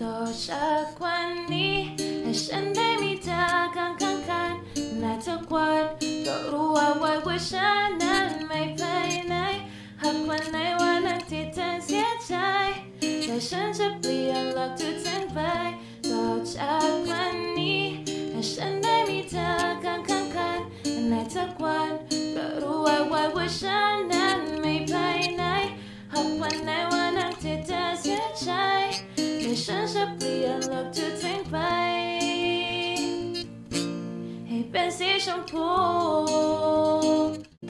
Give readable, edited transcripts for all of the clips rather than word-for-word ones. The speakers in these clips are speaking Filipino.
多少管你还身对你的刚刚看那ทุกวันก็รู้ว่าไว้ว่าฉันนั้นไม่ไปไหนหากวันไหนวันนั้นที่เธอเสียใจแต่ฉันจะเปลี่ยนหลักทุกทั้งไปต่อจากวันนี้ให้ฉันได้มีเธอข้างกันในทุกวันก็รู้ไว้ว่าฉันนั้นไม่ไปไหนหากวันไหนวันนั้นที่เธอเสียใจแต่ฉันจะเปลี่ยนหลักทุกทั้งไปให้เป็นสีชมพู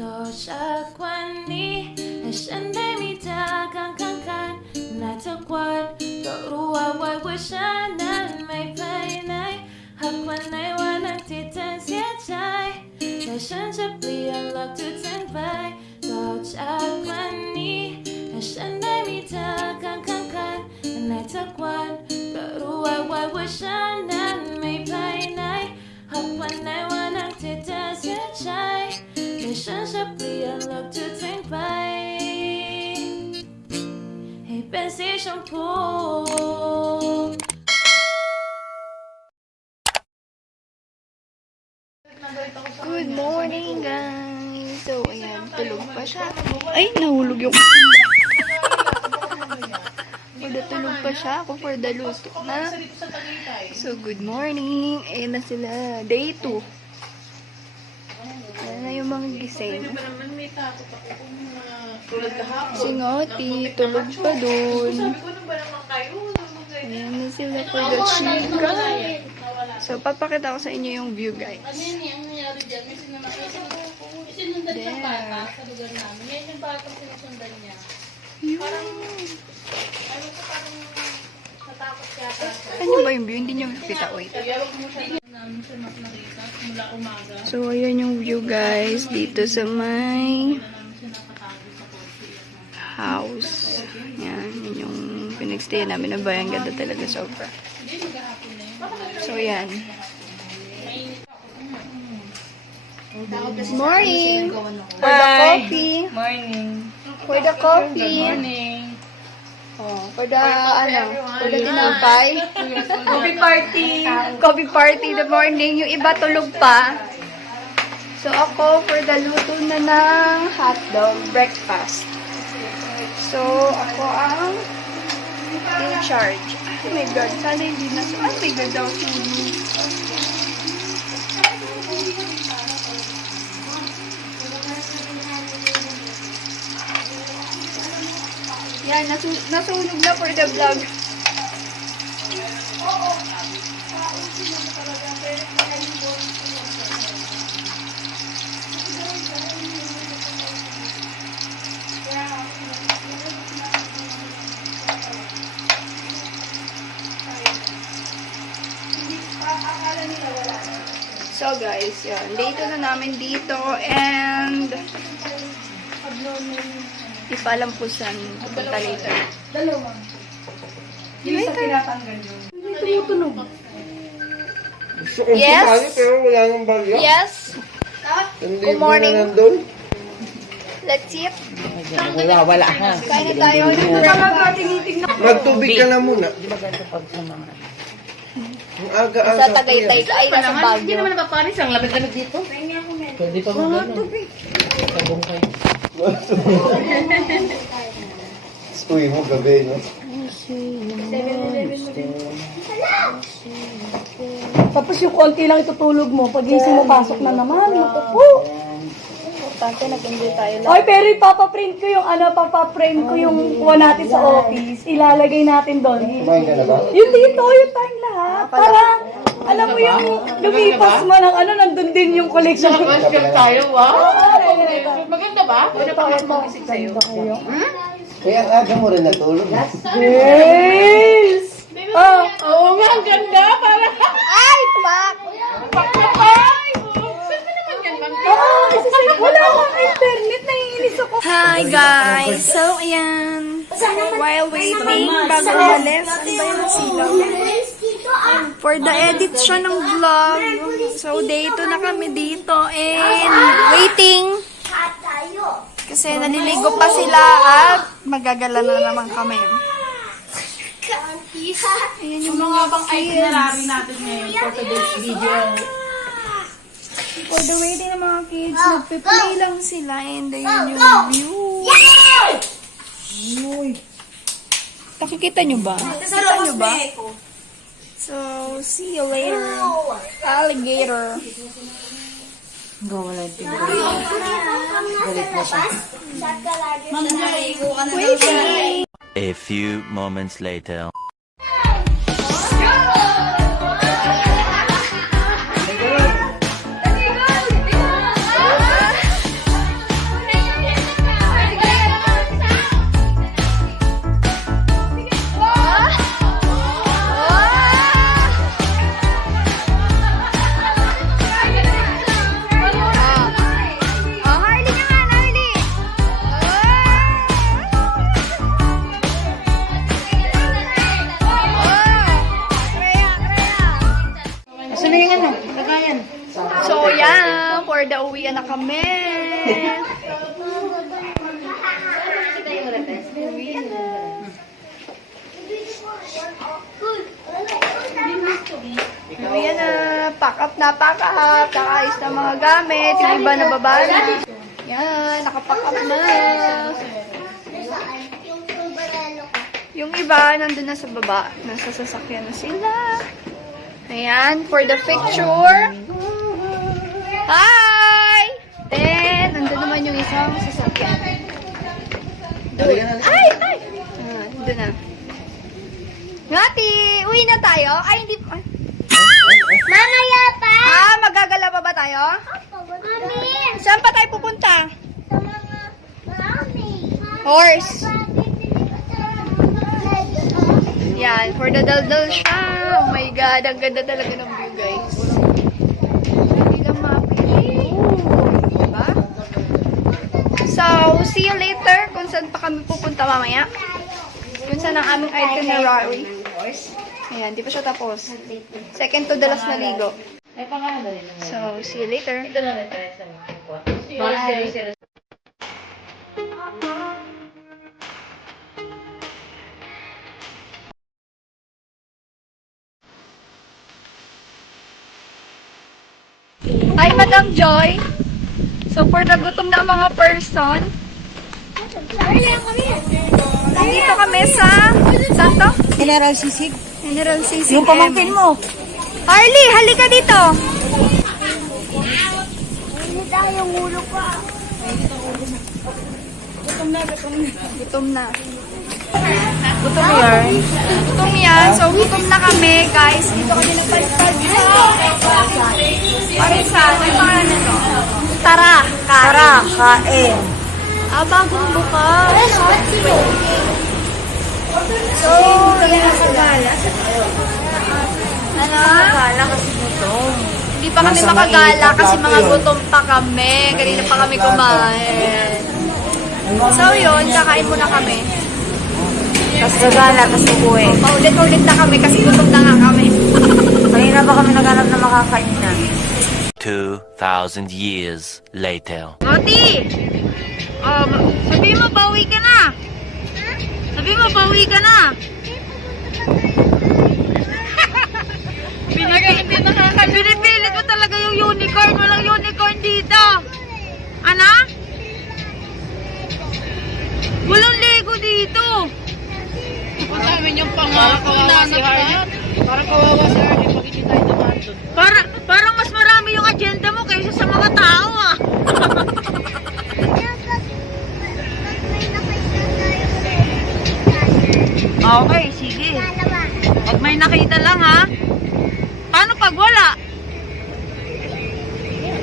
ต่อจากวันนี้ให้ฉันได้มีเธอข้างกันในทุกวันก็รู้ไว้ว่าฉันนั้นไม่ไปไหนหากวันไหนวันนั้นที่เธอเสียใจแต่ฉันจะเปลี่ยนหลักทุกทั้งไปต่อจากวันนี้ให้ฉันได้มีเธอข้างกันในทุกวันก็รู้ไว้ว่าฉันนั้นไม่ไปไหนหากวันไหนวันนั้นที่เธอเสียใจแต่ฉันจะเปลี่ยนหลักทุกทั้งไปให้เป็นสีชมพูGood morning, guys! So, ayan, tulog pa siya. Ay, nahulog yung... Tulog pa siya ako for the luto na. So, good morning. Ayan na sila. Day 2. Ayan na yung mga gising. Si Ngoti, tulog pa dun. Ayan na sila for the chika. So, papakita ko sa inyo yung view, guys. Ano yan, ang nangyari dyan? May sinundan siyang bata sa lugar namin. Yan yung batang sinusundan niya. Parang, ano ko parang natakot yata. Ano ba yung view? Hindi nyo makita. Wait. Tagawag mo siya namin siya mas nakita mula umaga. So, ayan yung view, guys. Dito sa may Namin siya nakatago sa kotse. house. Yan. Yan yung pinagstay namin. Ang bayan ganda talaga sobra. Hindi, maghahapon na yun. So, yan. Morning! For the coffee. Morning. For the coffee. Morning. Oh, for the, for the tinapay. Coffee party. Coffee party in the morning. Yung iba tulog pa. So, ako for the luto na ng hotdog breakfast. So, ako ang in charge. Oh my God, sana hindi na. Oh my God, daw sunog. Yan, nasunog na for the vlog. So guys, yan. Dito na namin dito and di pa alam po saan pupunta later. Dalawa. Yung sa tinatanggal yun. Tumutunog. Gusto kong Yes? sumali pero wala nang bagyo. Yes. Hindi Good mo morning. na nandun. Let's eat. Wala ha. Kain tayo. Magtubig ka na muna. Di ba ganito pag sa mga... Ang aga-aga. Sa Tagaytay ka ay nasa Hindi Baguio. naman napapanis. Ang labit-labit dito. Pwede pa mag gano'n. Sabong kayo. Uy mo gabi, no? Tapos yung konti lang itutulog mo, pag gising mo, pasok na naman. Naku. Importante, nag-enjoy tayo lang. Oy, pero ipapaprint ko yung papaprint ko yung kuha natin sa office. Ilalagay natin doon. Kumain ka na ba? Yung dito, yung tayong lahat. Para, alam mo yung lumipas mo ng nandun din yung collection. Basket tayo, wow. Maganda ba? Pwede pa ako magising sa'yo. Kaya ang aga mo rin natulog. Yes! Oh, Oo nga, ang ganda. Parang, Ay, pak! ay! Saan ka naman yan, ma'am? wala akong internet, naiinis ako. Hi guys! So, ayan. While waiting, bago umalis, ano ba yung sigaw? For the edit siya ng vlog. So, day 2 na kami dito. And, waiting. Kasi naliligo pa sila at magagala na naman kami. cookies. Ayan Yung mga pang itinerary natin ngayon for today's video. For the waiting ng mga kids, nagpe-play lang sila and ayun yung view. Uy. Nakikita nyo ba? Nakikita nyo ba? So, see you later. Alligator. A few moments later. So, yan. For the uwian na kami. Uwian na. Pack up na, pack up. Nakaayos na mga gamit. Yung iba nababa na. Yan. Nakapack up na. Yung iba nandun na sa baba. Nasa sasakyan na sila. Ayan. For the picture. Hi! Then, nandun naman yung isang sasakyan. Doon. Ay! Ay! Doon na. Ngati! Uwi na tayo? Ay, hindi pa. Mamaya pa! Magagala pa ba tayo? Mami! Saan pa tayo pupunta? Sa mga mami! Horse. Yan, for the daldal siya. Oh my God, ang ganda talaga ng view, guys. Hindi lang mapili. Diba? So, see you later kung saan pa kami pupunta mamaya. Kung saan ang aming itinerary. Ayan, di pa siya tapos. Second to the last na ligo. So, see you later. Bye. Hi, Madam Joy. So, for the gutom na mga person, nandito kami sa, saan to? General Sisig. General Sisig. Yung pamangkin mo. Harley, halika dito. Hindi tayong ulo pa. Gutom na. Gutom yan. Gutom yan. So, gutom na kami, guys. Dito kami nagpalipad sa Parisan. May pangalan na to. Tara, kain. Tara, kain. Bagong bukas. So, yan na sila. Ano? Kala kasi gutom. Hindi pa kami makagala kasi mga gutom pa kami. Kanina pa kami kumain. So, yun. Kakain muna kami. Tapos gagala, tapos uwi. Paulit-ulit na kami kasi gutom na nga kami. Kanina pa kami naghanap na makakainan. 2,000 years later. Mati! Sabi mo, bawi ka na! Sabi mo, bawi ka na! Pinipilit mo talaga yung unicorn. Walang unicorn dito. Ano? Walang Lego dito. Ang dami yung kawawa si Harley. Parang kawawa si Harley pag hindi tayo naman doon. Parang mas marami yung agenda mo kaysa sa mga tao ah. Okay, sige. Pag may nakita lang ha. Paano pag wala?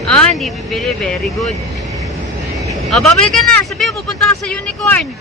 Hindi bibili. Very good. Babalik ka na. Sabi mo, pupunta ka sa unicorn.